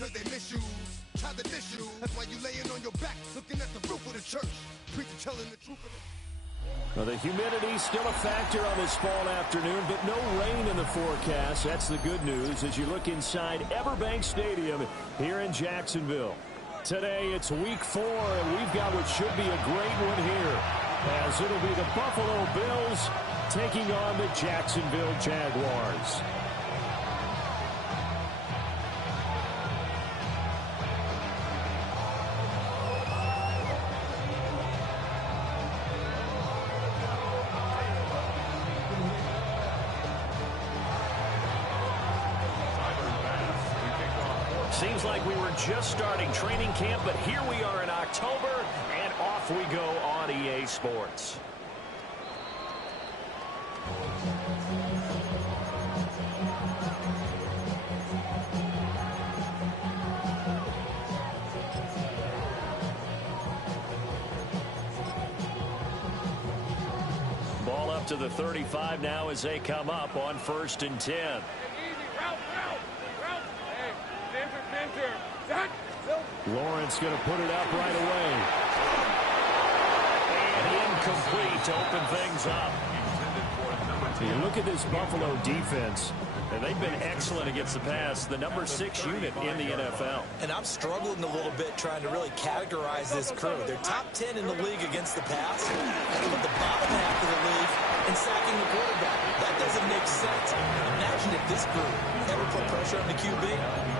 because they misuse. Try to dish you. That's why you laying on your back, looking at the roof of the church. Preacher telling the truth of the... Well, the humidity's still a factor on this fall afternoon, but no rain in the forecast. That's the good news as you look inside Everbank Stadium here in Jacksonville. Today, it's week 4, and we've got what should be a great one here, as it'll be the Buffalo Bills taking on the Jacksonville Jaguars. Seems like we were just starting training camp, but here we are in October, and off we go on EA Sports. Ball up to the 35 now as they come up on 1st and 10. Lawrence going to put it up right away. And incomplete to open things up. You look at this Buffalo defense, and they've been excellent against the pass, the number 6 unit in the NFL. And I'm struggling a little bit trying to really categorize this crew. They're top 10 in the league against the pass, but the bottom half of the league in sacking the quarterback. That doesn't make sense. Imagine if this group ever put pressure on the QB,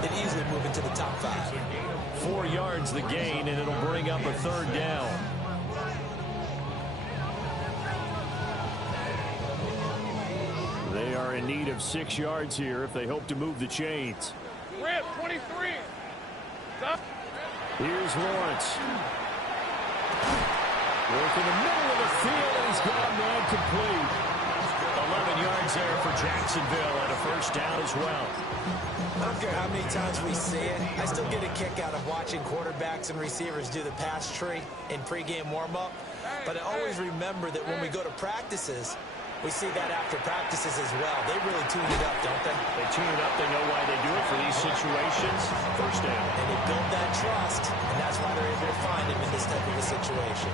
they'd easily move into the top 5. 4 yards the gain, and it'll bring up a 3rd down. They are in need of 6 yards here if they hope to move the chains. Rip, 23. Here's Lawrence. Work in the middle of the field, and he's got man complete. 11 yards there for Jacksonville and a 1st down as well. I don't care how many times we see it. I still get a kick out of watching quarterbacks and receivers do the pass tree in pregame warm-up. But I always remember that when we go to practices, we see that after practices as well. They really tune it up, don't they? They tune it up. They know why they do it for these situations. 1st down. And they build that trust, and that's why they're able to find him in this type of a situation.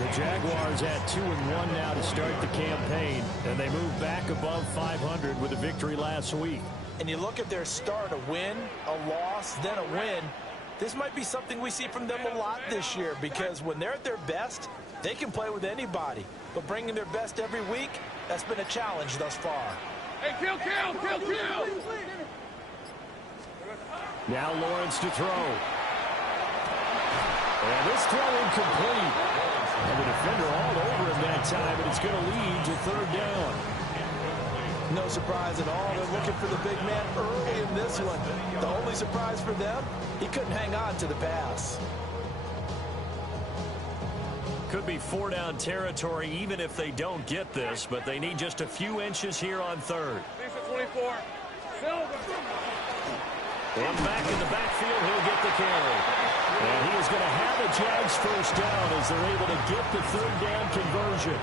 The Jaguars at 2-1 now to start the campaign, and they move back above 500 with a victory last week. And you look at their start, a win, a loss, then a win. This might be something we see from them a lot this year, because when they're at their best, they can play with anybody. But bringing their best every week, that's been a challenge thus far. Hey, kill! Now Lawrence to throw. And this throw incomplete. And the defender all over him that time, and it's going to lead to 3rd down. No surprise at all. They're looking for the big man early in this one. The only surprise for them, he couldn't hang on to the pass. Could be 4-down territory even if they don't get this, but they need just a few inches here on 3rd. 24. And back in the backfield, he'll get the carry. And he is going to have a Jags 1st down as they're able to get the 3rd down conversion.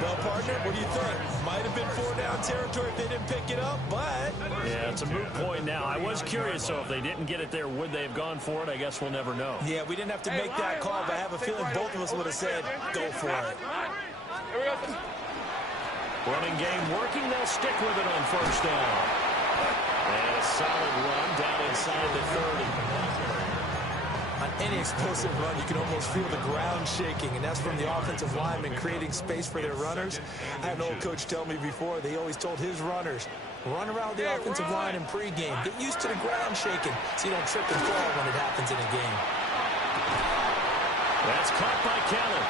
Well, partner, what do you think? Might have been 4-down territory if they didn't pick it up, but... Yeah, it's a moot point now. I was curious, so if they didn't get it there, would they have gone for it? I guess we'll never know. Yeah, we didn't have to make that call, but I have a feeling both of us would have said, go for it. Running game working. They'll stick with it on 1st down. And a solid run down inside the 30. On any explosive run, you can almost feel the ground shaking, and that's from the offensive linemen creating space for their runners. I had an old coach tell me before, they always told his runners, run around the offensive line in pregame. Get used to the ground shaking so you don't trip and fall when it happens in a game. That's caught by Kelly.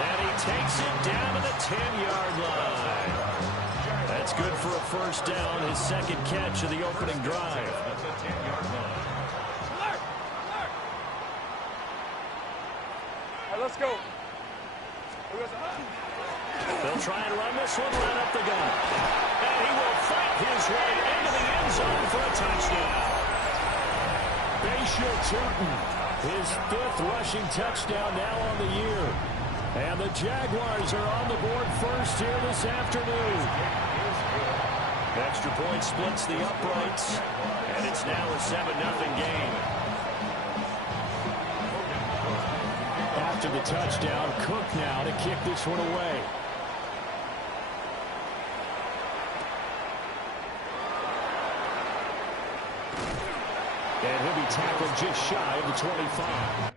And he takes it down to the 10-yard line. That's good for a 1st down, his 2nd catch of the opening drive. Let's go. They'll try and run this one right up the gut. And he will fight his way into the end zone for a touchdown. Bashir Tootin, his 5th rushing touchdown now on the year. And the Jaguars are on the board first here this afternoon. Extra point splits the uprights, and it's now a 7-0 game. After the touchdown, Cook now to kick this one away. And he'll be tackled just shy of the 25.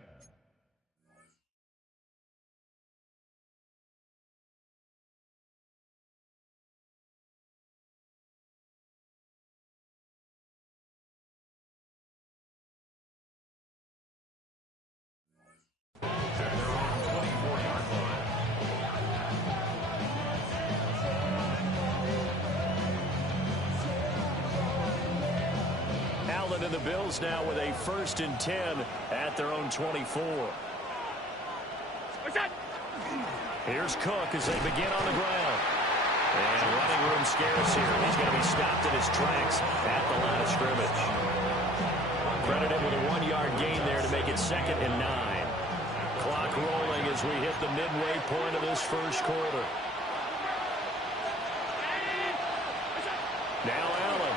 And the Bills now with a 1st and 10 at their own 24. Here's Cook as they begin on the ground. And running room scarce here. He's going to be stopped in his tracks at the line of scrimmage. Credited with a 1-yard gain there to make it 2nd and 9. Clock rolling as we hit the midway point of this first quarter. Now Allen.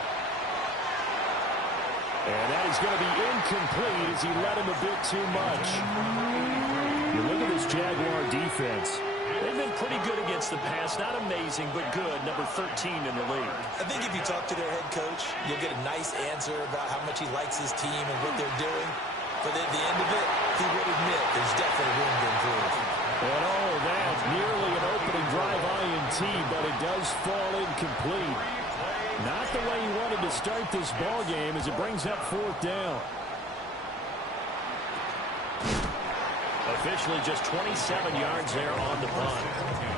And that is going to be incomplete as he led him a bit too much. You look at this Jaguar defense. They've been pretty good against the pass. Not amazing, but good. Number 13 in the league. I think if you talk to their head coach, you'll get a nice answer about how much he likes his team and what they're doing. But at the end of it, he would admit there's definitely room to improve. And all of that, nearly an opening drive INT, but it does fall incomplete. Not the way he wanted to start this ball game as it brings up 4th down. Officially just 27 yards there on the punt.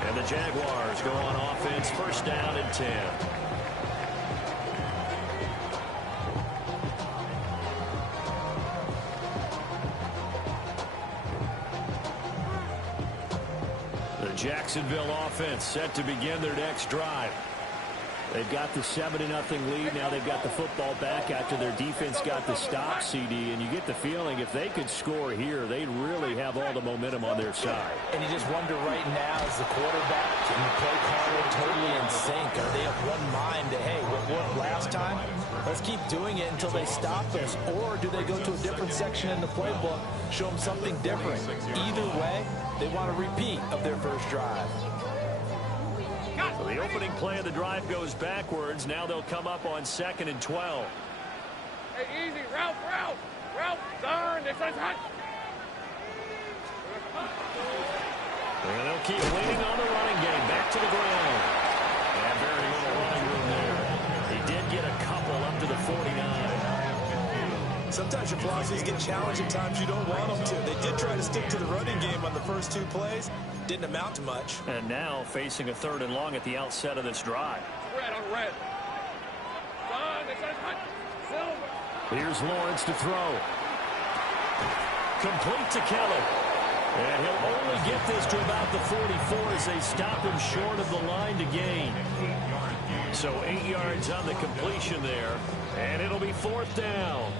And the Jaguars go on offense, 1st down and 10. The Jacksonville offense set to begin their next drive. They've got the 7-0 lead. Now they've got the football back after their defense got the stop, CD. And you get the feeling if they could score here, they'd really have all the momentum on their side. And you just wonder right now, is the quarterback and the play caller totally in sync? Are they of one mind that, hey, what worked last time? Let's keep doing it until they stop us. Or do they go to a different section in the playbook, show them something different? Either way, they want a repeat of their first drive. So the opening play of the drive goes backwards. Now they'll come up on 2nd and 12. Hey, easy. Route. Turn. This one's hot. And they'll keep leaning on the running game. Back to the ground. And very little running room there. He did get a couple up to the 49. Sometimes your philosophies get challenged at times you don't want them to. They did try to stick to the running game on the first 2 plays. Didn't amount to much. And now facing a 3rd and long at the outset of this drive. Red on red. Here's Lawrence to throw. Complete to Kelly. And he'll only get this to about the 44 as they stop him short of the line to gain. So 8 yards on the completion there. And it'll be 4th down.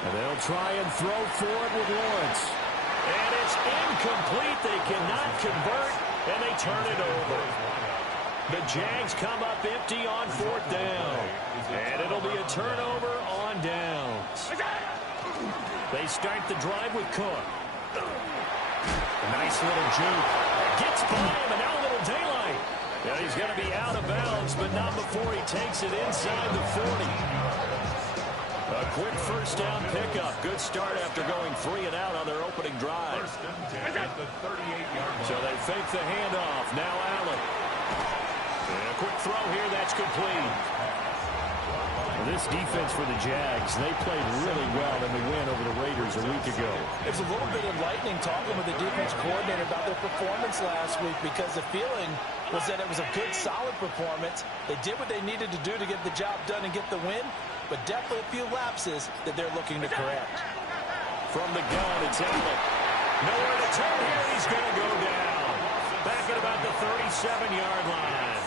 And they'll try and throw for it with Lawrence. And it's incomplete. They cannot convert, and they turn it over. The Jags come up empty on 4th down. And it'll be a turnover on downs. They start the drive with Cook. A nice little juke. Gets by him, and now a little daylight. Yeah, he's going to be out of bounds, but not before he takes it inside the 40. A quick 1st down pickup. Good start after going 3 and out on their opening drive. So they fake the handoff. Now Allen. And a quick throw here. That's complete. This defense for the Jags, they played really well in the win over the Raiders a week ago. It's a little bit enlightening talking with the defense coordinator about their performance last week because the feeling was that it was a good, solid performance. They did what they needed to do to get the job done and get the win, but definitely a few lapses that they're looking to correct. From the gun, it's Allen. Nowhere to turn here. He's going to go down. back at about the 37-yard line.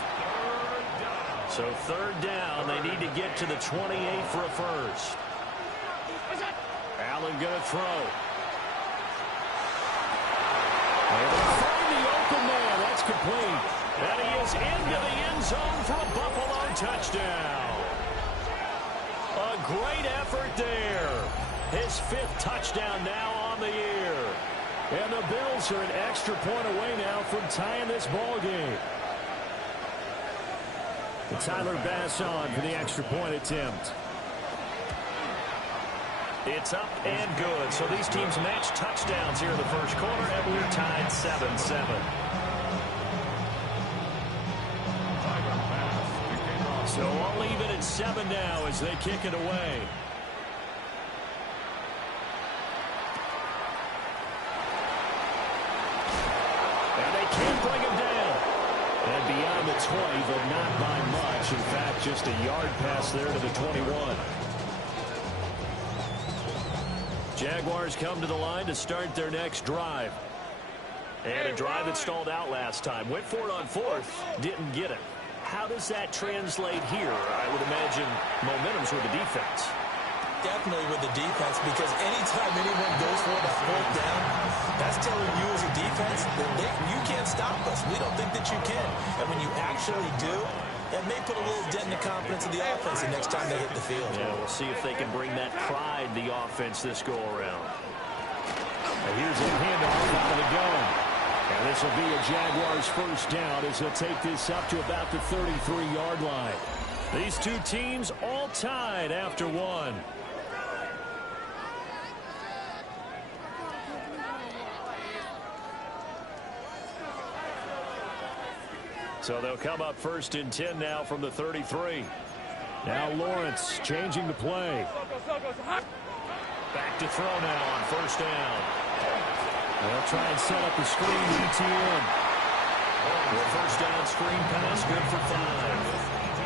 So third down, they need to get to the 28 for a first. Allen going to throw. They're going to find the open man. That's complete. And he is into the end zone for a Buffalo touchdown. A great effort there. His 5th touchdown now on the year. And the Bills are an extra point away now from tying this ball game. Tyler Bass on for the extra point attempt. It's up and good. So these teams match touchdowns here in the first quarter, and we're tied 7-7. So all even at 7 now as they kick it away. And they can't bring him down. And beyond the 20, but not by much. In fact, just a yard pass there to the 21. Jaguars come to the line to start their next drive. And a drive that stalled out last time. Went for it on 4th, didn't get it. How does that translate here? I would imagine momentum's with the defense. Definitely with the defense, because anytime anyone goes for that 4th down, that's telling you as a defense that you can't stop us. We don't think that you can. And when you actually do, it may put a little dent in the confidence of the offense the next time they hit the field. Yeah, we'll see if they can bring that pride, the offense, this go-around. And here's a handoff out of the gun. And this will be a Jaguars first down as they'll take this up to about the 33-yard line. These two teams all tied after 1. So they'll come up first and 10 now from the 33. Now Lawrence changing the play. Back to throw now on first down. They'll try and set up the screen to ETN. The first down screen pass, good for 5.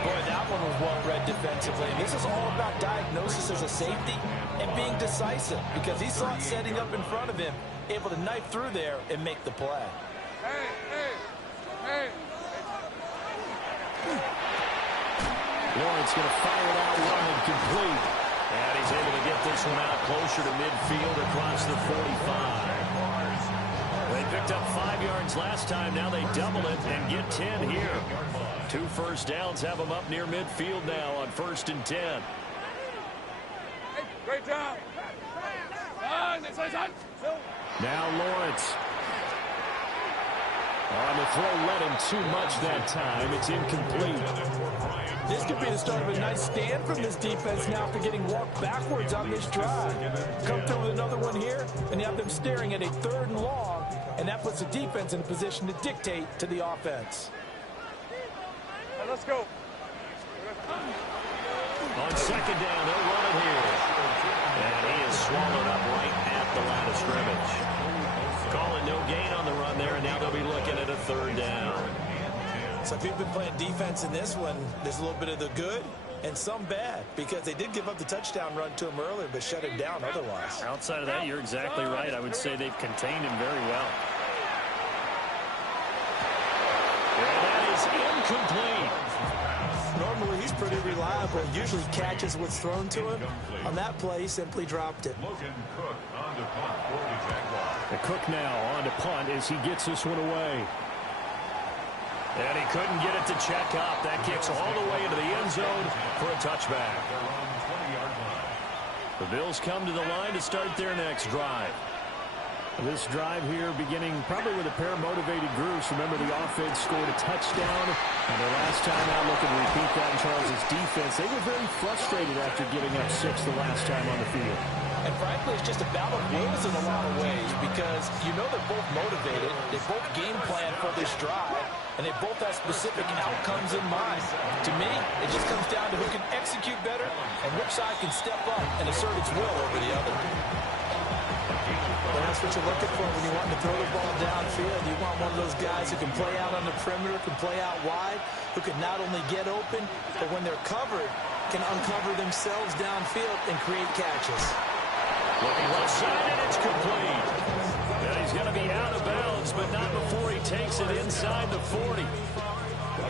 Boy, that one was well read defensively. And this is all about diagnosis as a safety and being decisive, because he saw it setting up in front of him, able to knife through there and make the play. Hey. Lawrence going to fire it out wide, complete. And he's able to get this one out closer to midfield across the 45. They picked up 5 yards last time. Now they double it and get 10 here. 2 first downs have them up near midfield now on first and 10. Hey, great job. Now Lawrence. On the throw, let him too much that time. It's incomplete. This could be the start of a nice stand from this defense now after getting walked backwards on this drive. Come through with another one here, and you have them staring at a 3rd and long, and that puts the defense in a position to dictate to the offense. Right, let's go. On second down, they'll run it here. And he is swallowed up right at the line of scrimmage. Calling no gain on the run there, and now they'll be looking at a 3rd down. So if you've been playing defense in this one, there's a little bit of the good and some bad, because they did give up the touchdown run to him earlier, but shut him down otherwise. Outside of that, you're exactly right. I would say they've contained him very well. And that is incomplete. Normally, he's pretty reliable. Usually catches what's thrown to him. On that play, he simply dropped it. The Cook now on to punt as he gets this one away. And he couldn't get it to check up. That kicks all the way into the end zone for a touchback. The Bills come to the line to start their next drive. This drive here beginning probably with a pair of motivated groups. Remember, the offense scored a touchdown, and their last time out, looking to repeat that in Charles' defense. They were very frustrated after giving up 6 the last time on the field. And frankly, it's just a battle of wills in a lot of ways, because you know they're both motivated. They both game plan for this drive, and they both have specific outcomes in mind. To me, it just comes down to who can execute better and which side can step up and assert its will over the other. Well, that's what you're looking for when you want to throw the ball downfield. You want one of those guys who can play out on the perimeter, can play out wide, who can not only get open, but when they're covered, can uncover themselves downfield and create catches. Looking left side, and it's complete. And he's going to be out of bounds but not before he takes it inside the 40.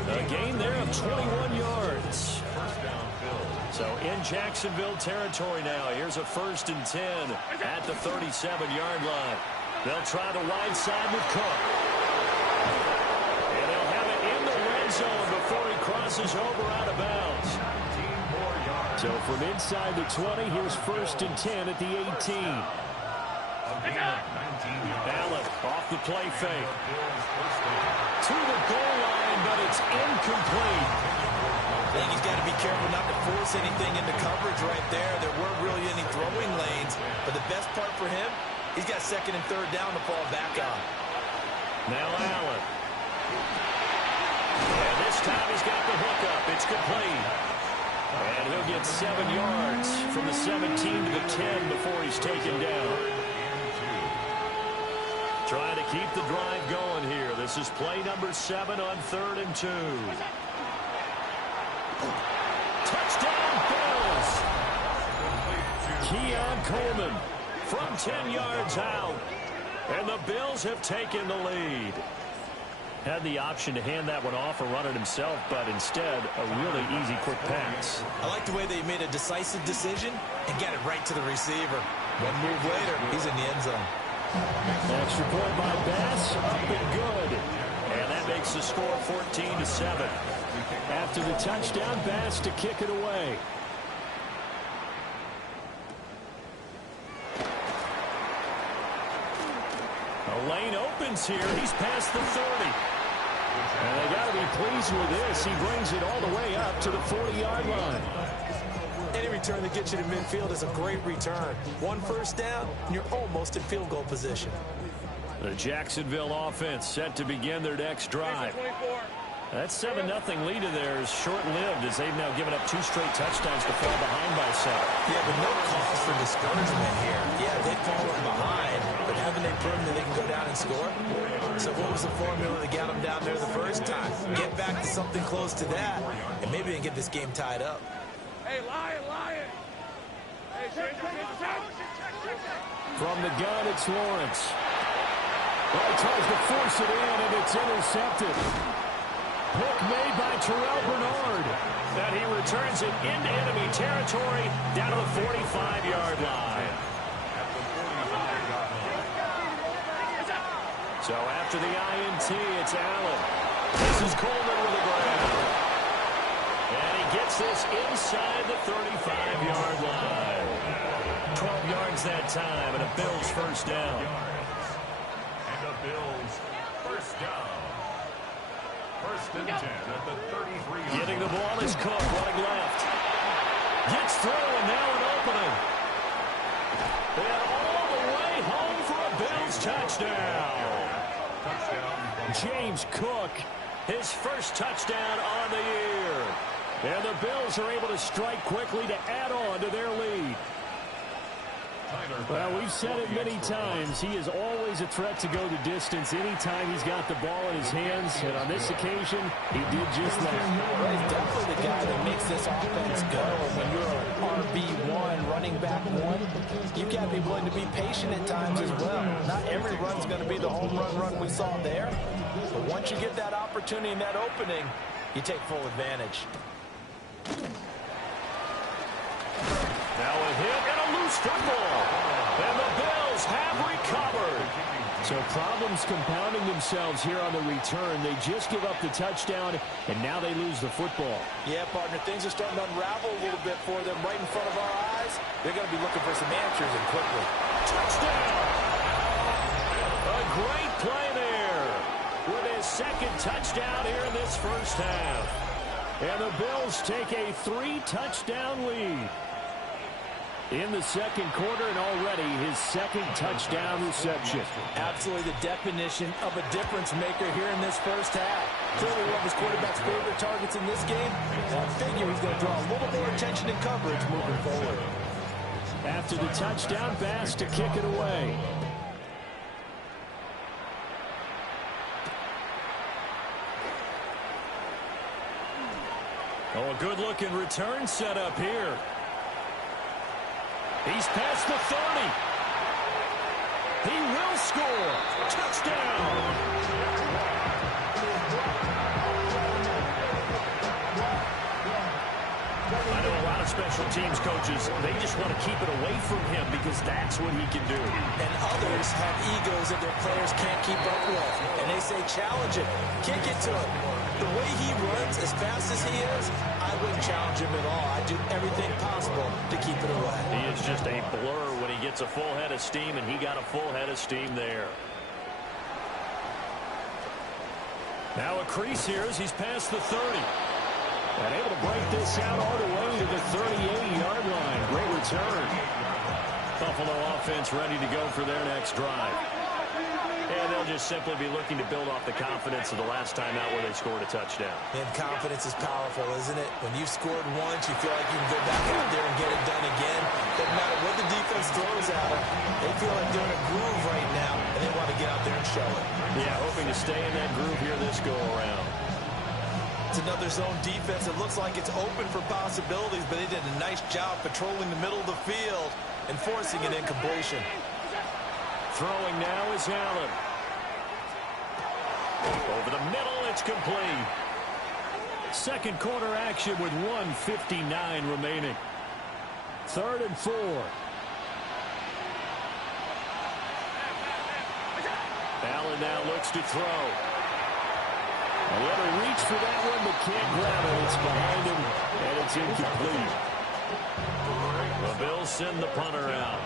A gain there of 21 yards. So in Jacksonville territory now. Here's a 1st and 10 at the 37-yard line. They'll try the wide side with Cook. And they'll have it in the red zone before he crosses over out of bounds. So from inside the 20, here's 1st and 10 at the 18. Allen off the play fake. To the goal line, but it's incomplete. I think he's got to be careful not to force anything into coverage right there. There weren't really any throwing lanes, but the best part for him, he's got 2nd and 3rd down to fall back on. Now Allen. And this time he's got the hookup. It's complete. And he'll get 7 yards from the 17 to the 10 before he's taken down. Trying to keep the drive going here. This is play number 7 on 3rd and 2. Touchdown Bills. Keon Coleman from 10 yards out. And the Bills have taken the lead. Had the option to hand that one off or run it himself, but instead a really easy quick pass. I like the way they made a decisive decision and got it right to the receiver. One move later, he's in the end zone. Extra point by Bass, up and good. And that makes the score 14-7. After the touchdown, Bass to kick it away. A lane opens here. He's past the 30. And they got to be pleased with this. He brings it all the way up to the 40-yard line. Any return that gets you to midfield is a great return. 1 first down, and you're almost in field goal position. The Jacksonville offense set to begin their next drive. That 7-0 lead of theirs short-lived as they've now given up 2 straight touchdowns to fall behind by 7. Yeah, but no cause for discouragement here. Yeah, they've fallen behind, but haven't they proven that they can go down and score? So what was the formula that got them down there the first time? Get back to something close to that, and maybe they can get this game tied up. Hey, Lion! Hey, from the gun, it's Lawrence. Well, he tries to force it in, and it's intercepted. Pick made by Terrell Bernard. And he returns it into enemy territory down to the 45-yard line. So after the INT, it's Allen. This is Coleman with the grab. And he gets this inside the 35-yard line. 12 yards that time, and a Bills first down. And a Bills first down. 1st and 10 at the 33. Getting the ball is Cook, running left. Gets through, and now an opening. And all the way home for a Bills touchdown. James Cook, his first touchdown on the year. And the Bills are able to strike quickly to add on to their lead. Well, we've said it many times. He is always a threat to go the distance anytime he's got the ball in his hands. And on this occasion, he did just that. Well, he's definitely the guy that makes this offense go. When you're an RB1, running back 1, you've got to be willing to be patient at times as well. Not every run's going to be the home run we saw there. But once you get that opportunity and that opening, you take full advantage. Now a hit and a loose football. And the Bills have recovered. So problems compounding themselves here on the return. They just give up the touchdown, and now they lose the football. Yeah, partner, things are starting to unravel a little bit for them right in front of our eyes. They're going to be looking for some answers, and quickly. Touchdown! A great play there with his 2nd touchdown here in this first half. And the Bills take a 3-touchdown lead in the 2nd quarter, and already his 2nd touchdown reception. Absolutely the definition of a difference maker here in this first half. Clearly one of his quarterback's favorite targets in this game. And I figure he's going to draw a little more attention and coverage moving forward. After the touchdown, Bass to kick it away. Oh, a good-looking return set up here. He's past the 30. He will score. Touchdown. I know a lot of special teams coaches, they just want to keep it away from him because that's what he can do. And others have egos that their players can't keep up with. And they say, challenge it. Kick it to him. The way he runs, as fast as he is, I wouldn't challenge him at all. I'd do everything possible to keep it away. He is just a blur when he gets a full head of steam, and he got a full head of steam there. Now a crease here as he's past the 30. And able to break this out all the way to the 38-yard line. Great return. Buffalo offense ready to go for their next drive. And they'll just simply be looking to build off the confidence of the last time out where they scored a touchdown. And confidence is powerful, isn't it? When you've scored once, you feel like you can go back out there and get it done again. Doesn't matter what the defense throws at them. They feel like they're in a groove right now, and they want to get out there and show it. Yeah, hoping to stay in that groove here this go-around. It's another zone defense. It looks like it's open for possibilities, but they did a nice job patrolling the middle of the field and forcing an incompletion. Throwing now is Allen. Over the middle, it's complete. Second quarter action with 1:59 remaining. 3rd and 4. Allen now looks to throw. A little reach for that one, but can't grab it. It's behind him, and it's incomplete. The Bills send the punter out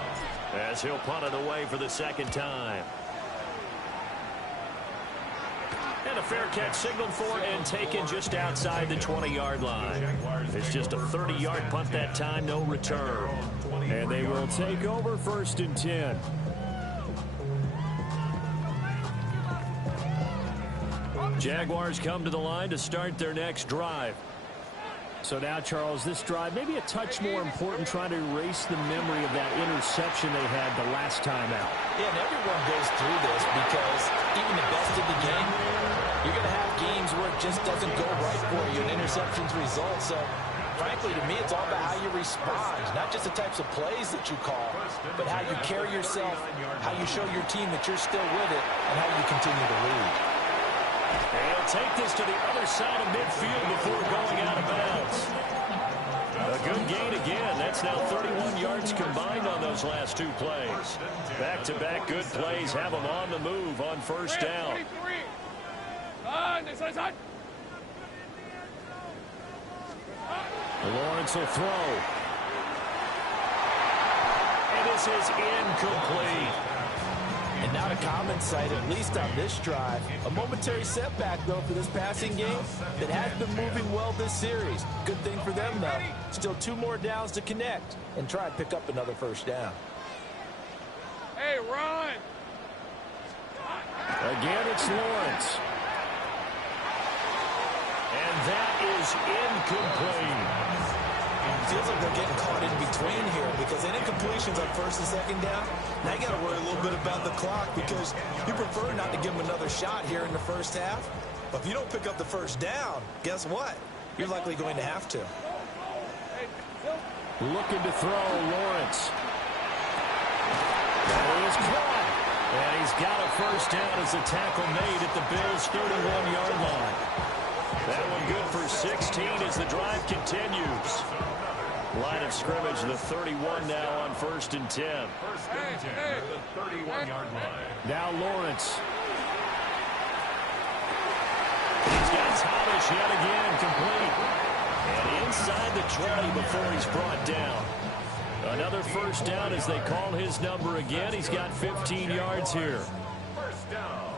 as he'll punt it away for the second time. And a fair catch signaled for and taken just outside the 20-yard line. It's just a 30-yard punt that time, no return. And they will take over 1st and 10. Jaguars come to the line to start their next drive. So now, Charles, this drive maybe a touch more important, trying to erase the memory of that interception they had the last time out. Yeah, and everyone goes through this because even the best in the game, you're going to have games where it just doesn't go right for you, and interceptions result. So, frankly, to me, it's all about how you respond, not just the types of plays that you call, but how you carry yourself, how you show your team that you're still with it, and how you continue to lead. He'll take this to the other side of midfield before going out of bounds. A good gain again. That's now 31 yards combined on those last two plays. Back-to-back good plays have them on the move on 1st down. Lawrence will throw. And this is incomplete. And not a common sight, at least on this drive. A momentary setback, though, for this passing game that has been moving well this series. Good thing for them, though. Still 2 more downs to connect and try and pick up another 1st down. Hey, run! Again, it's Lawrence. And that is incomplete. Feels like they're getting caught in between here because any completions on 1st and 2nd down, now you got to worry a little bit about the clock because you prefer not to give them another shot here in the 1st half. But if you don't pick up the 1st down, guess what? You're likely going to have to. Looking to throw, Lawrence. That is caught. And he's got a 1st down as a tackle made at the Bills' 31-yard line. That one good for 16 as the drive continues. Line of scrimmage, the 31 now on 1st and 10. 1st and 10 at the 31-yard line. Now Lawrence. He's got Thomas yet again, complete. And inside the 20 before he's brought down. Another 1st down as they call his number again. He's got 15 yards here. 1st down.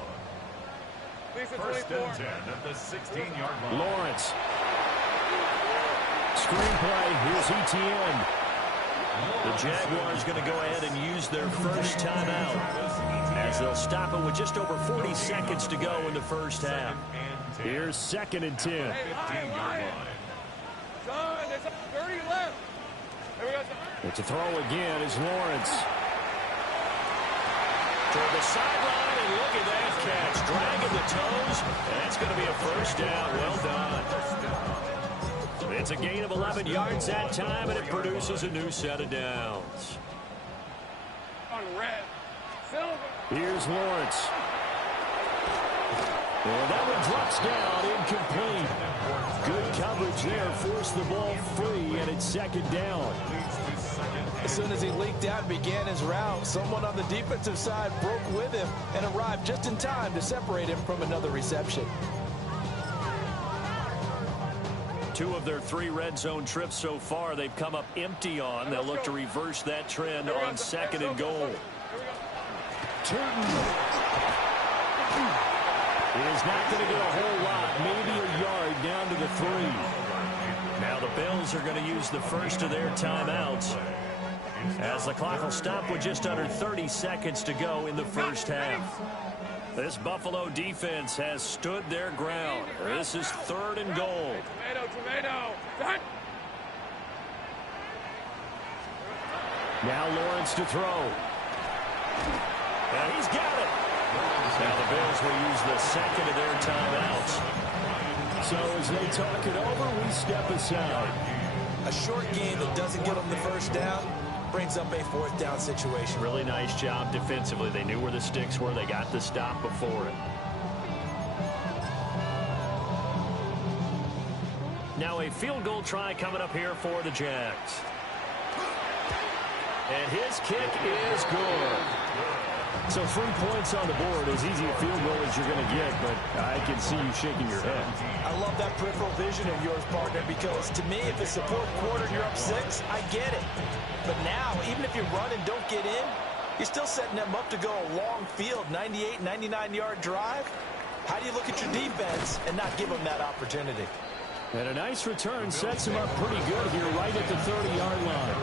1st and 10 at the 16-yard line. Lawrence. Screenplay. Here's Etienne. The Jaguars going to go ahead and use their 1st timeout as they'll stop it with just over 40 seconds to go in the 1st half. Here's 2nd and 10. 15-yard line. Son, there's 30 left. Here we go. It's a throw again as Lawrence. Toward the sideline, and look at that catch. Dragging the toes, and it's going to be a 1st down. Well done. It's a gain of 11 yards that time, and it produces a new set of downs. On red. Here's Lawrence. And that one drops down, incomplete. Good coverage there, forced the ball free, and it's second down. As soon as he leaked out and began his route, someone on the defensive side broke with him and arrived just in time to separate him from another reception. 2 of their 3 red zone trips so far, they've come up empty on. They'll look to reverse that trend on second and goal. Turton is not going to get a whole lot, maybe a yard down to the 3. Now the Bills are going to use the first of their timeouts, as the clock will stop with just under 30 seconds to go in the first half. This Buffalo defense has stood their ground. This is 3rd and goal. Tomato. Now Lawrence to throw. And he's got it. Now the Bills will use the second of their timeouts. So as they talk it over, we step aside. A short game that doesn't get them the first down brings up a 4th down situation. Really nice job defensively. They knew where the sticks were. They got the stop before it. Now a field goal try coming up here for the Jags. And his kick is good. So 3 points on the board, as easy a field goal as you're going to get, but I can see you shaking your head. I love that peripheral vision of yours, partner, because to me, if it's the 4th quarter and you're up 6, I get it. But now, even if you run and don't get in, you're still setting them up to go a long field, 98, 99-yard drive. How do you look at your defense and not give them that opportunity? And a nice return sets him up pretty good here right at the 30-yard line.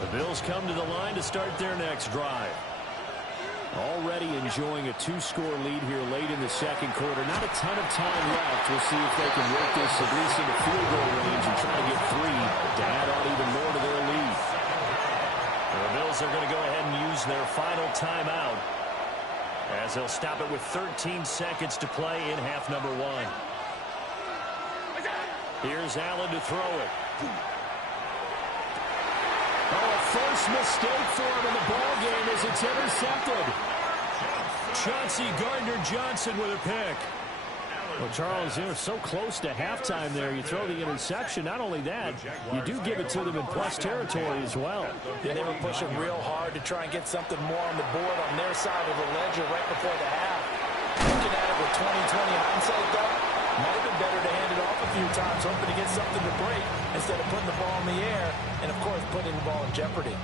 The Bills come to the line to start their next drive. Already enjoying a 2-score lead here late in the second quarter. Not a ton of time left. We'll see if they can work this at least in the field goal range and try to get 3 to add on even more to their lead. The Bills are going to go ahead and use their final timeout, as they'll stop it with 13 seconds to play in half number 1. Here's Allen to throw it. Oh, a first mistake for him in the ball game as it's intercepted. Chauncey Gardner-Johnson with a pick. Well, Charles, they're so close to halftime there. You throw the interception. Not only that, you do give it to them in plus territory as well. Yeah, they were pushing real hard to try and get something more on the board on their side of the ledger right before the half. Looking at it with 20/20 hindsight, though, might have been better to hand it off a few times, hoping to get something to break instead of putting the ball in the air and, of course, putting the ball in jeopardy.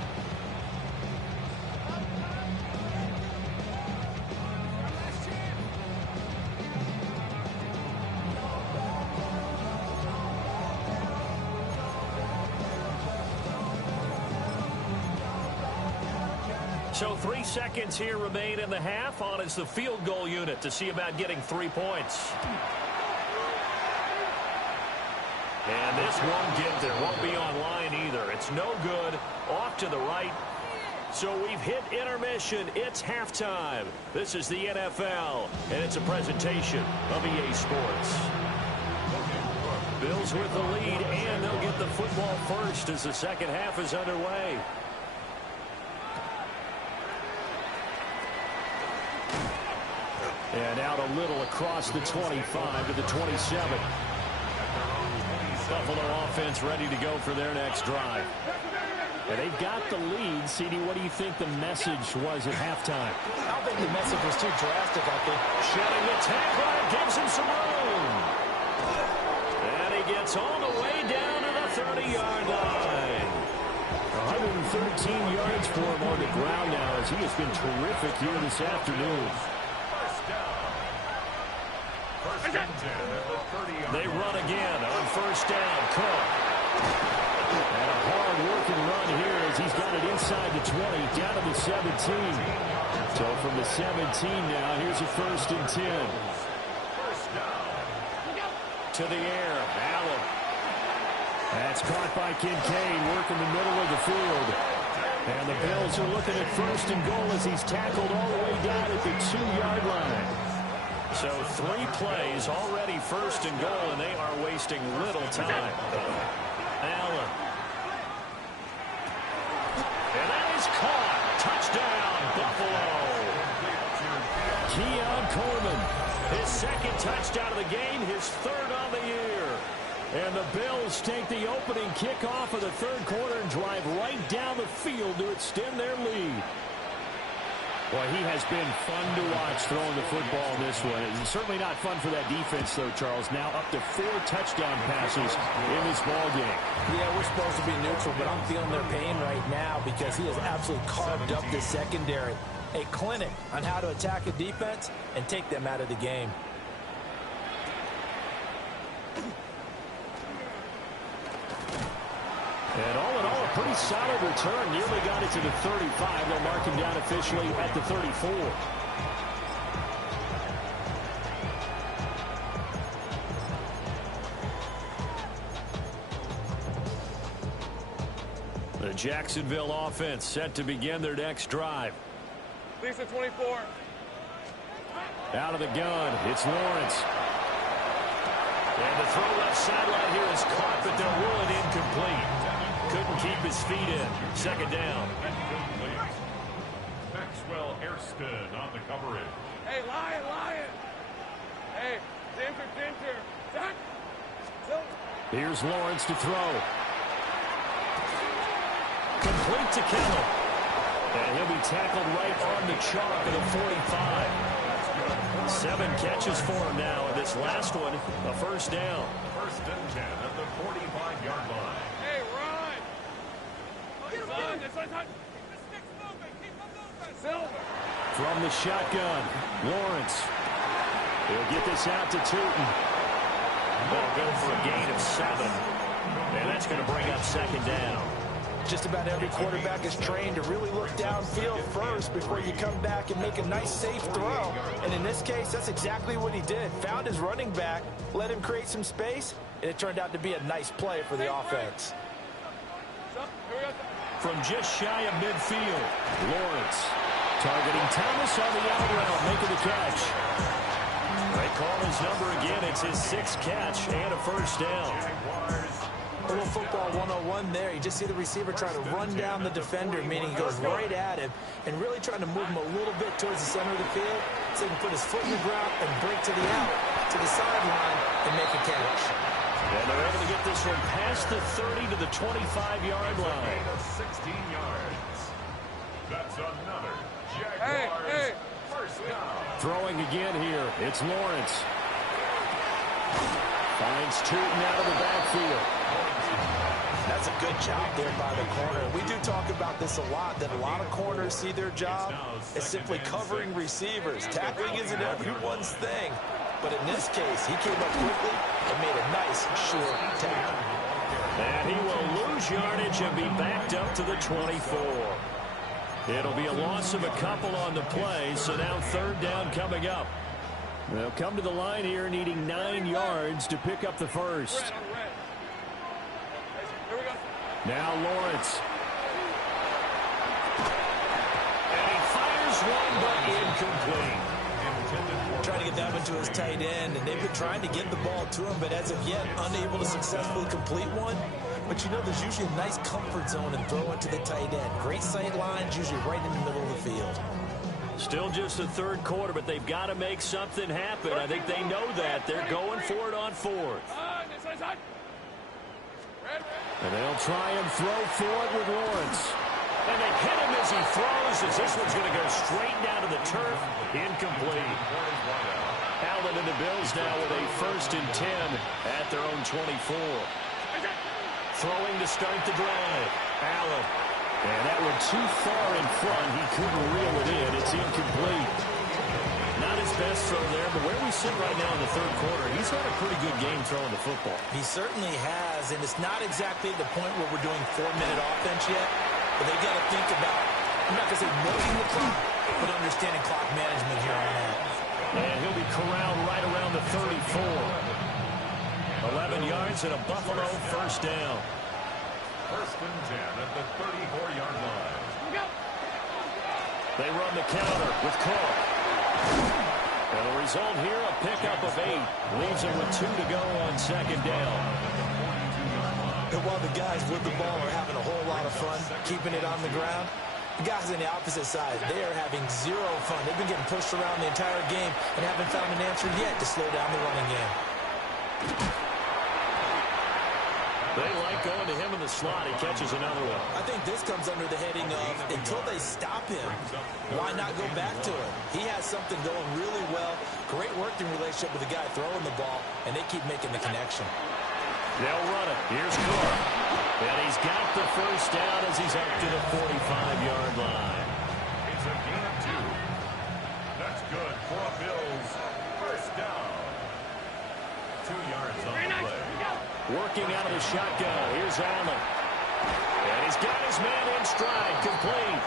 So 3 seconds here remain in the half. On is the field goal unit to see about getting 3 points. And this won't get there. Won't be online either. It's no good. Off to the right. So we've hit intermission. It's halftime. This is the NFL, and it's a presentation of EA Sports. Bills with the lead, and they'll get the football first as the second half is underway. And out a little across the 25 to the 27. Buffalo offense ready to go for their next drive. And they've got the lead. CD, what do you think the message was at halftime? I don't think the message was too drastic, I think. Shedding the tackle, gives him some room. And he gets all the way down to the 30-yard line. 113 yards for him on the ground now, as he has been terrific here this afternoon. They run again on first down. Cook. And a hard-working run here as he's got it inside the 20, down to the 17. So from the 17 now, here's a 1st and 10. To the air, Allen. That's caught by Kincaid, working the middle of the field. And the Bills are looking at 1st and goal as he's tackled all the way down at the 2-yard line. So 3 plays already 1st and goal, and they are wasting little time. Allen. And that is caught. Touchdown, Buffalo. Keon Coleman, his second touchdown of the game, his third on the year. And the Bills take the opening kickoff of the third quarter and drive right down the field to extend their lead. Boy, he has been fun to watch throwing the football in this one. It's certainly not fun for that defense, though, Charles. Now up to 4 touchdown passes in this ball game. Yeah, we're supposed to be neutral, but I'm feeling their pain right now because he has absolutely carved up this secondary. A clinic on how to attack a defense and take them out of the game. And all in all, a pretty solid return. Nearly got it to the 35. They'll mark him down officially at the 34. The Jacksonville offense set to begin their next drive. Lisa 24. Out of the gun, it's Lawrence. And the throw left sideline here is caught, but they'll rule it incomplete. Couldn't keep his feet in. Second down. Maxwell Hairston on the coverage. Hey, Lion. Hey, Dinter. Duck. Here's Lawrence to throw. Complete to Kelley. And he'll be tackled right on the chalk of the 45. 7 catches for him now, and this last one, a first down. 1st and 10 at the 45-yard line. Hey, run. From the shotgun, Lawrence. He'll get this out to Tootin. They'll go for a gain of 7. And that's going to bring up second down. Just about every quarterback is trained to really look downfield first before you come back and make a nice, safe throw. And in this case, that's exactly what he did. Found his running back, let him create some space, and it turned out to be a nice play for the offense. From just shy of midfield, Lawrence targeting Thomas on the out route, making the catch. They call his number again. It's his 6th catch and a first down. A little football 101 there. You just see the receiver trying to run down the defender, meaning he goes right at him and really trying to move him a little bit towards the center of the field so he can put his foot in the ground and break to the out, to the sideline, and make a catch. And they're able to get this one past the 30 to the 25-yard line. 16 yards. That's another Jaguars first down. Throwing again here. It's Lawrence. Finds Tootin out of the backfield. That's a good job there by the corner. We do talk about this a lot, that a lot of corners see their job as simply covering receivers. Tackling isn't everyone's thing. But in this case, he came up quickly and made a nice, short tackle. And he will lose yardage and be backed up to the 24. It'll be a loss of a couple on the play, so now third down coming up. They'll come to the line here needing 9 yards to pick up the first. Now Lawrence. And he fires one, but incomplete. Trying to get that one to his tight end, and they've been trying to get the ball to him, but as of yet, unable to successfully complete one. But you know, there's usually a nice comfort zone and throw it to the tight end. Great sight lines, usually right in the middle of the field. Still just the third quarter, but they've got to make something happen. I think they know that. They're going for it on 4th. And they'll try and throw for it with Lawrence. And they hit him as he throws, as this one's going to go straight down to the turf. Incomplete. Allen and the Bills now with a 1st and 10 at their own 24. Throwing to start the drive. Allen. And that one too far in front. He couldn't reel it in. It's incomplete. Not his best throw there, but where we sit right now in the third quarter, he's had a pretty good game throwing the football. He certainly has, and it's not exactly the point where we're doing 4-minute offense yet, but they've got to think about, I'm not going to say milking the clock, but understanding clock management here on out. And he'll be corralled right around the 34. 11 yards and a Buffalo first down. 1st and 10 at the 34-yard line. They run the counter with Cook. And the result here, a pickup of 8. Leaves it with 2 to go on second down. And while the guys with the ball are having a whole lot of fun keeping it on the ground, The guys on the opposite side, they are having zero fun. They've been getting pushed around the entire game and haven't found an answer yet to slow down the running game. They like going to him in the slot. He catches another one. I think this comes under the heading of until they stop him, why not go back to it? He has something going really well. Great working relationship with the guy throwing the ball, and they keep making the connection. They'll run it. Here's Cook. And he's got the first down as he's up to the 45-yard line. It's a gain of 2. That's good for a Bills first down. 2 yards on the play. Working out of the shotgun. Here's Allen. And he's got his man in stride. Complete.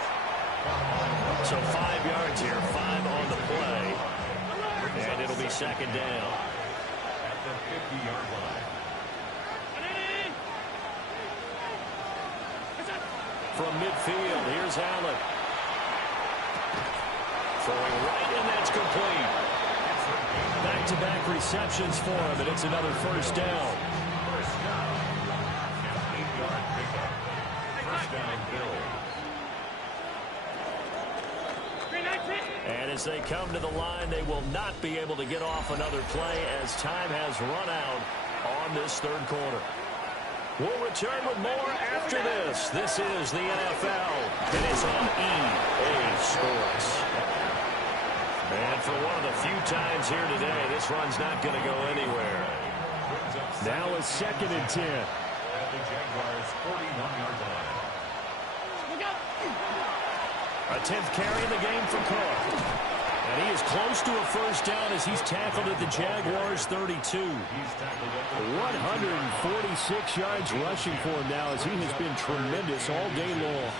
So 5 yards here. 5 on the play. And it'll be second down. At the 50-yard line. From midfield, here's Allen. Throwing right, and that's complete. Back-to-back receptions for him, and it's another first down. First down. An 8-yard pickup. First down, Bills. And as they come to the line, they will not be able to get off another play as time has run out on this third quarter. We'll return with more after this. This is the NFL, and it's on EA Sports. And for one of the few times here today, this run's not going to go anywhere. Now it's second and 10. At the Jaguars' 41-yard line. A 10th carry in the game for Cook. And he is close to a first down as he's tackled at the Jaguars' 32. 146 yards rushing for him now as he has been tremendous all day long.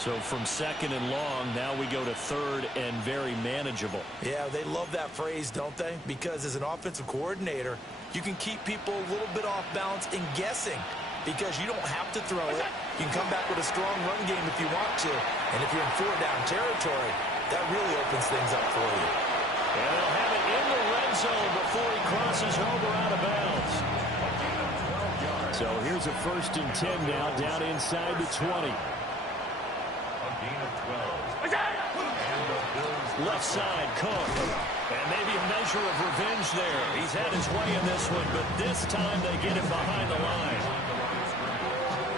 So from second and long, now we go to third and very manageable. Yeah, they love that phrase, don't they? Because as an offensive coordinator, you can keep people a little bit off balance and guessing because you don't have to throw it. You can come back with a strong run game if you want to. And if you're in 4-down territory, that really opens things up for you. And they'll have it in the red zone before he crosses over out of bounds. So here's a first and 10 now down inside the 20. A gain of 12. Left side, Cook. And maybe a measure of revenge there. He's had his way in this one, but this time they get him behind the line.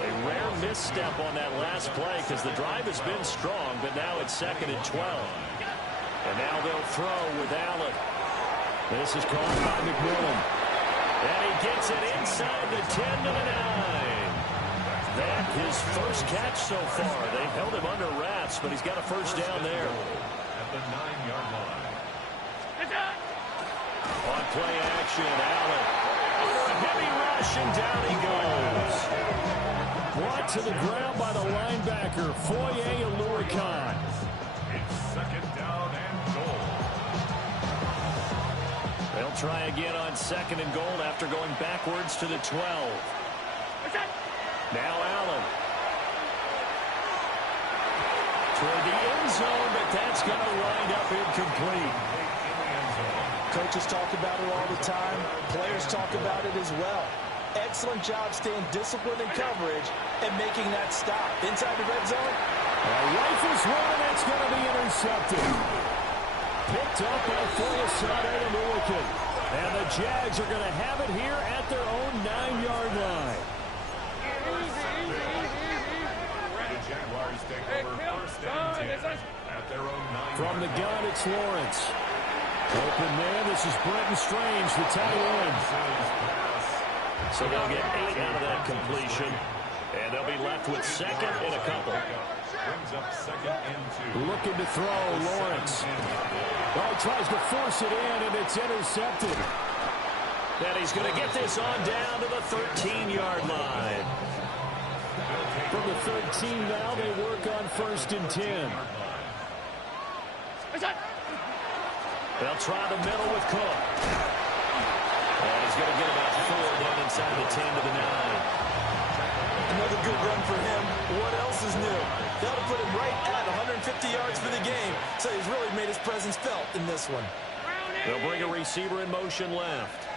A rare misstep on that last play because the drive has been strong, but now it's second and 12. And now they'll throw with Allen. This is caught by McMillan. And he gets it inside the 10 to the 9. That his first catch so far. They've held him under wraps, but he's got a first down there. At the 9-yard line. On play action, Allen. Under a heavy rush, and down he goes. Brought to the ground by the linebacker, Foye Aluakon. It's second down and goal. They'll try again on second and goal after going backwards to the 12. Now Allen. Toward the end zone, but that's going to wind up incomplete. Coaches talk about it all the time. Players talk about it as well. Excellent job staying disciplined in coverage and making that stop. Inside the red zone. Rifles one, and that's going to be intercepted. Picked up by Foyesade Aluakon. And the Jags are going to have it here at their own 9-yard line. The Jaguars take over first and 10 at their own 9-yard line. From the gun, it's Lawrence. Open man, this is Brenton Strange, the tight end. So they'll get 8 out of that completion. And they'll be left with second and a couple. Brings up second and 2. Looking to throw, Lawrence. Well, tries to force it in, and it's intercepted. And he's going to get this on down to the 13-yard line. From the 13 now, they work on first and 10. They'll try the middle with Cook. And he's going to get about 4 down inside the 10 to the 9. Another good run for him. What else is new? That'll put him right at 150 yards for the game. So he's really made his presence felt in this one. They'll bring a receiver in motion left.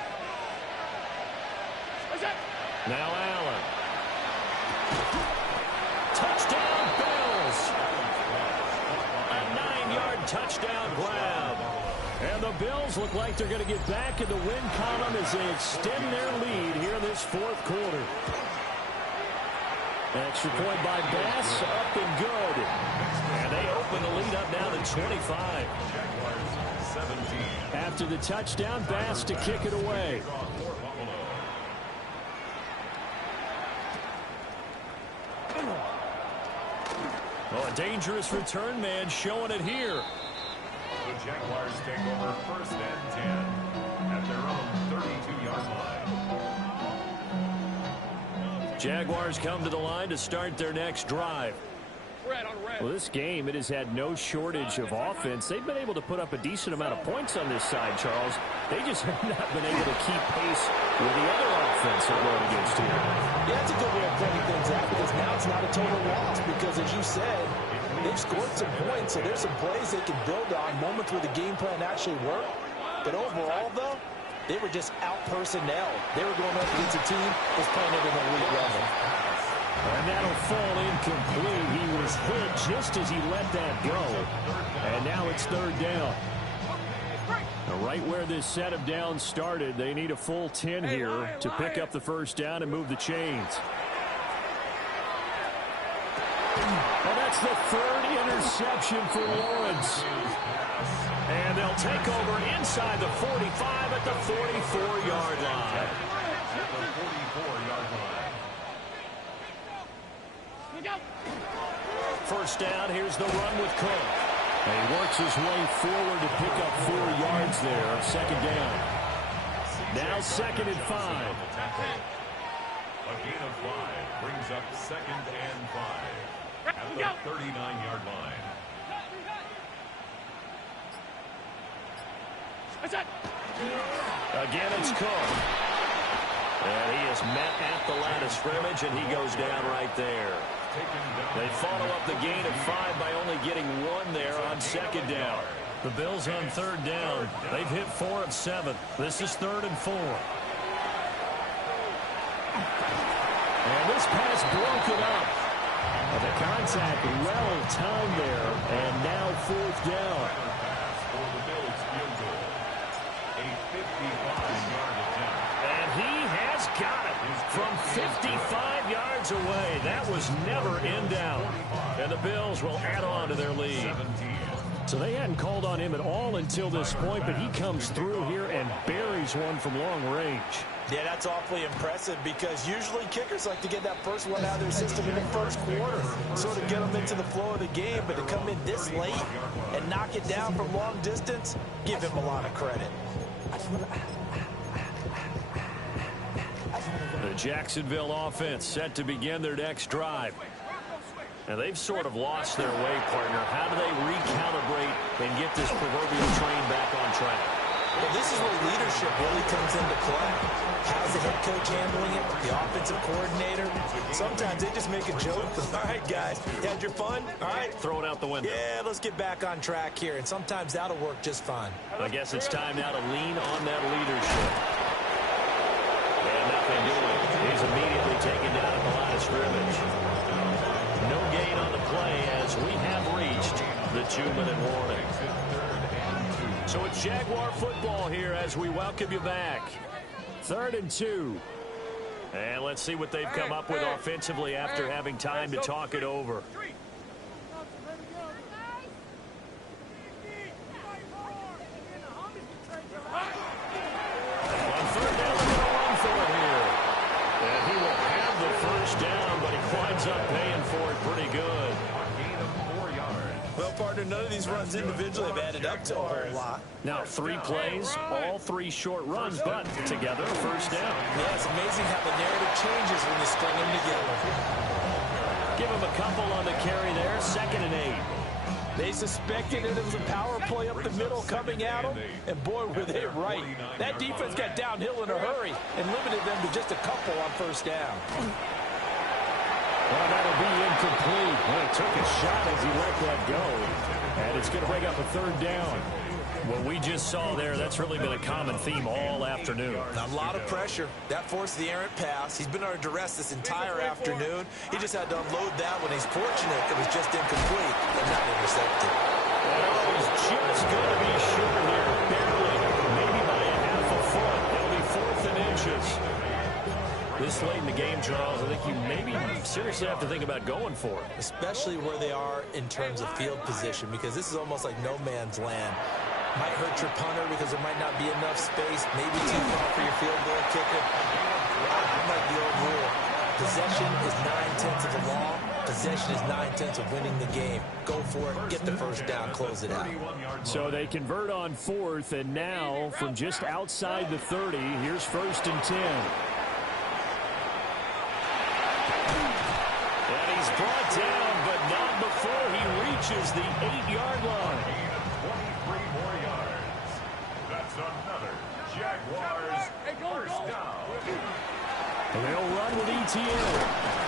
Now Allen. Touchdown, Bills. touchdown grab. And the Bills look like they're going to get back in the win column as they extend their lead here in this fourth quarter. Extra point by Bass, up and good. And they open the lead up now to 25. After the touchdown, Bass to kick it away. Oh, a dangerous return man showing it here. The Jaguars take over 1st and 10 at their own 32-yard line. Jaguars come to the line to start their next drive. Red on red. Well, this game, it has had no shortage of offense. They've been able to put up a decent amount of points on this side, Charles. They just have not been able to keep pace with the other offense they're going against here. Yeah, that's a good way of pointing things out, because now it's not a total loss, because as you said, they've scored some points, so there's some plays they can build on, moments where the game plan actually worked. But overall, though, they were just out-personnel. They were going up against a team that's playing at an elite level. And that'll fall incomplete. He was hit just as he let that go. And now it's 3rd down. Right where this set of downs started, they need a full 10 here to pick up the 1st down and move the chains. Well, that's the 3rd interception for Lawrence. And they'll take over inside the 45 at the 44-yard line. First down, here's the run with Cook. And he works his way forward to pick up 4 yards there, 2nd down. Now 2nd and 5. A gain of 5 brings up 2nd and 5 at the 39-yard line. Again, it's Cook. And he is met at the line of scrimmage, and he goes down right there. They follow up the gain of 5 by only getting 1 there on 2nd down. The Bills on 3rd down. They've hit 4 of 7. This is 3rd and 4. And this pass broken up. The contact well timed there, and now 4th down. For the Bills field goal. A 55-yard attempt. And he has got it from 55 yards away. That was never in doubt. And the Bills will add on to their lead. So they hadn't called on him at all until this point, but he comes through here and buries one from long range. Yeah, that's awfully impressive, because usually kickers like to get that first one out of their system in the 1st quarter, sort of get them into the flow of the game. But to come in this late and knock it down from long distance, give him a lot of credit. The Jacksonville offense set to begin their next drive. And they've sort of lost their way, partner. How do they recalibrate and get this proverbial train back on track? Well, this is where leadership really comes into play. How's the head coach handling it? The offensive coordinator? Sometimes they just make a joke. All right, guys, you had your fun? All right. Throw it out the window. Yeah, let's get back on track here. And sometimes that'll work just fine. I guess it's time now to lean on that leadership. And nothing doing. He's immediately taken down at the line of scrimmage. No gain on the play as we have reached the 2-minute warning. So it's Jaguar football here as we welcome you back. 3rd and 2. And let's see what they've come up with offensively after having time to talk it over. On 3rd down, they're going to run for it here. And he will have the 1st down, but he winds up paying for it pretty good. Well, partner, none of these runs individually have added up to a whole lot. Now 3 plays, all 3 short runs, but together, 1st down. Yeah, it's amazing how the narrative changes when you string them together. Give him a couple on the carry there, 2nd and 8. They suspected it was a power play up the middle coming at them, and boy, were they right. That defense got downhill in a hurry and limited them to just a couple on 1st down. Well, that'll be incomplete. Well, he took a shot as he let that go. And it's going to bring up a 3rd down. What we just saw there, that's really been a common theme all afternoon. A lot of pressure. That forced the errant pass. He's been under duress this entire afternoon. He just had to unload that one. He's fortunate it was just incomplete and not intercepted. Oh, he's just going to be short here, barely, maybe by a half a foot. It'll be 4th and inches. This late in the game, Charles, I think you maybe seriously have to think about going for it. Especially where they are in terms of field position, because this is almost like no man's land. Might hurt your punter because there might not be enough space, maybe too far for your field goal kicker. I like the old rule. Possession is 9/10 of the law. Possession is 9/10 of winning the game. Go for it, get the first down, close it out. So they convert on 4th, and now from just outside the 30, here's 1st and 10. And he's brought down, but not before he reaches the 8-yard line. 23 more yards. That's another Jaguars first down. They'll run with ETN.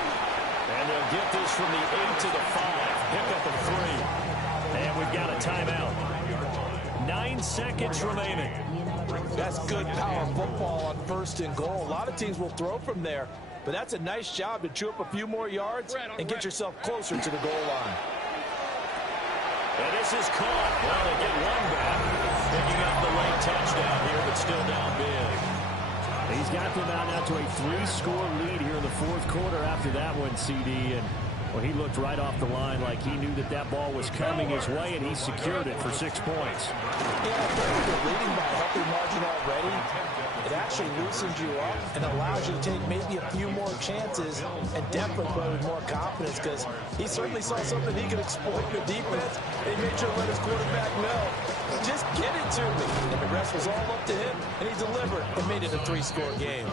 And they'll get this from the 8 to the 5. Pickup of 3. And we've got a timeout. 9 seconds remaining. That's good power football on 1st and goal. A lot of teams will throw from there, but that's a nice job to chew up a few more yards and get yourself closer to the goal line. And this is caught. Well, they get one back. Picking up the late touchdown here, but still down big. He's got them out now to a 3-score lead here in the 4th quarter after that one, CD. And, well, he looked right off the line like he knew that that ball was coming his way, and he secured it for 6 points. Yeah, if you're leading by a healthy margin already, it actually loosens you up and allows you to take maybe a few more chances and definitely play with more confidence, because he certainly saw something he could exploit in the defense. He made sure to let his quarterback know, just get it to me. And the rest was all up to him, and he delivered and made it a 3-score game.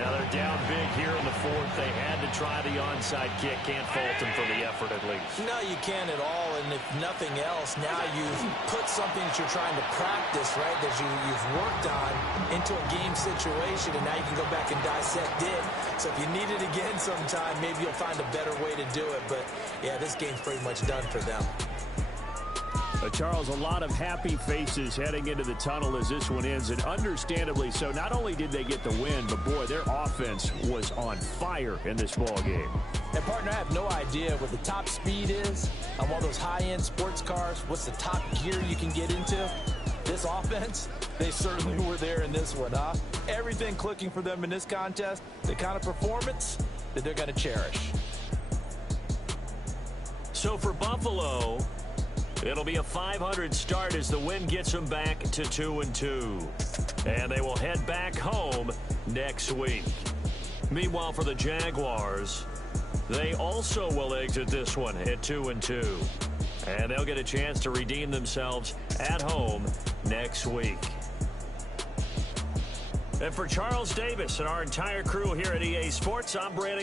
Now they're down big here in the 4th. They had to try the onside kick. Can't fault them for the effort at least. No, you can't at all. And if nothing else, now you've put something that you're trying to practice, right, that you've worked on into a game situation, and now you can go back and dissect it. So if you need it again sometime, maybe you'll find a better way to do it. But, yeah, this game's pretty much done for them. Charles, a lot of happy faces heading into the tunnel as this one ends, and understandably so. Not only did they get the win, but, boy, their offense was on fire in this ball game. And, partner, I have no idea what the top speed is on one of those high-end sports cars. What's the top gear you can get into? This offense, they certainly were there in this one, huh? Everything clicking for them in this contest, the kind of performance that they're going to cherish. So for Buffalo, it'll be a 500 start as the win gets them back to 2-2. And they will head back home next week. Meanwhile, for the Jaguars, they also will exit this one at 2-2. And they'll get a chance to redeem themselves at home next week. And for Charles Davis and our entire crew here at EA Sports, I'm Brandon.